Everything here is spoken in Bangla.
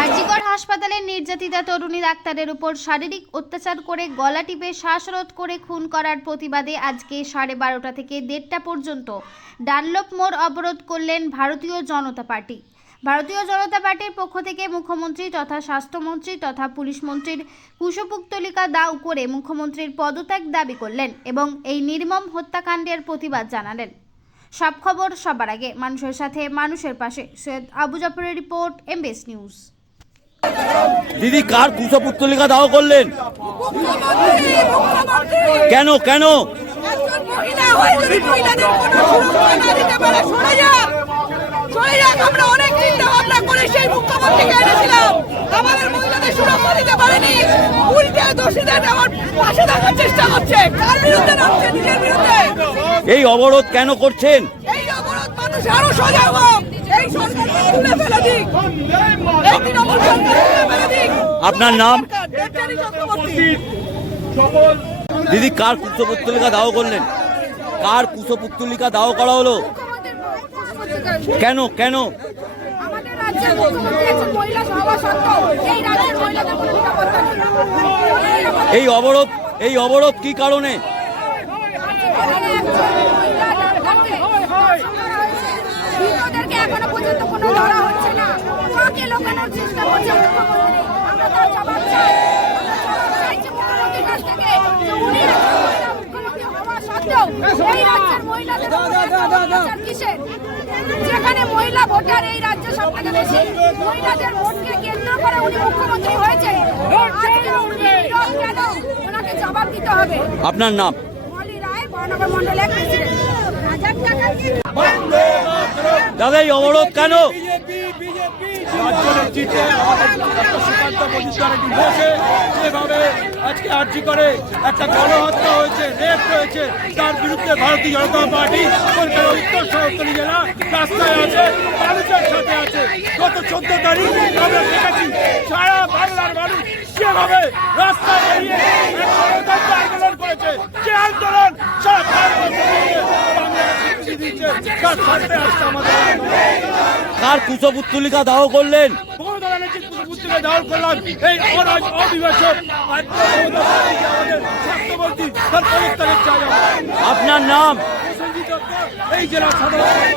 আরজিকর হাসপাতালের নির্যাতিতা তরুণী ডাক্তারের উপর শারীরিক অত্যাচার করে গলা টিপে শ্বাসরোধ করে খুন করার প্রতিবাদে আজকে সাড়ে বারোটা থেকে দেড়টা পর্যন্ত ডানলপ মোড় অবরোধ করলেন ভারতীয় জনতা পার্টি। ভারতীয় জনতা পার্টির পক্ষ থেকে মুখ্যমন্ত্রী তথা স্বাস্থ্যমন্ত্রী তথা পুলিশ মন্ত্রীর কুশপুত্তলিকা দাও করে মুখ্যমন্ত্রীর পদত্যাগ দাবি করলেন এবং এই নির্মম হত্যাকাণ্ডের প্রতিবাদ জানালেন। সব খবর সবার আগে মানুষের সাথে মানুষের পাশে। সৈয়দ আবু জাফরের রিপোর্ট এমবিএস নিউজ। দিদি কার কুশপুত্তলিকা দাও করলেন? কেন কেন? মহিলা হয়ে যদি মহিলাদের কোনো সুরক্ষা না দিতে পারে সরে যাক সরে যাক আমরা দোষীদের পাশে থাকার চেষ্টা করছে। কার বিরুদ্ধে নামছে নিজের বিরুদ্ধে। এই অবরোধ কেন করছেন? এই অবরোধ মানুষ আরও সজাগ হোক। এই সরকারকে তুলে ফেলে দিক। এই তৃণমূল সরকার তুলে ফেলে দিক। আপনার নাম? দিদি কার কুশপুত্তলিকা দাও করলেন? কার কুশপুত্তলিকা দাও করা হলো? কেন কেন? রাজ্যের মুখ্যমন্ত্রী একজন মহিলা হওয়া সত্ত্বেও এই রাজ্যের মহিলাদের কোনো নিরাপত্তা নেই। এই অবরোধ এই অবরোধ কি কারণে? এখনও পর্যন্ত কোনো ধরা হচ্ছে না। কাকে লোকানোর চেষ্টা করছে আমরা তার জবাব চাই। যেখানে মহিলা ভোটার এই রাজ্যে সব থেকে ভোটকে কেন্দ্র করে উনি মুখ্যমন্ত্রী ওনাকে জবাব দিতে হবে। আপনার নাম? মলি রায় বর্ণগর মন্ডলের প্রেসিডেন্ট দাদা এই অবরোধ কেন? যেভাবে আজকে আর্জি করে একটা গণহত্যা হয়েছে রেপ হয়েছে তার বিরুদ্ধে ভারতীয় জনতা পার্টি কলকাতা উত্তর শহরতলি জেলা রাস্তায় আছে মানুষের সাথে আছে। গত চোদ্দ তারিখ আমরা দেখেছি সারা বাংলার মানুষ রাস্তায় বেরিয়ে এক গণতন্ত্র আন্দোলন করেছে যে আন্দোলন সারা ভারতবর্ষ জুড়ে বাংলার স্বীকৃতি দিচ্ছে তার সাথে আসছে আমাদের কার দাও করলেন? পুত্রকে করলাম এই অরাজ তার পদত্যাগের চাই আপনার নাম? এই সাধারণ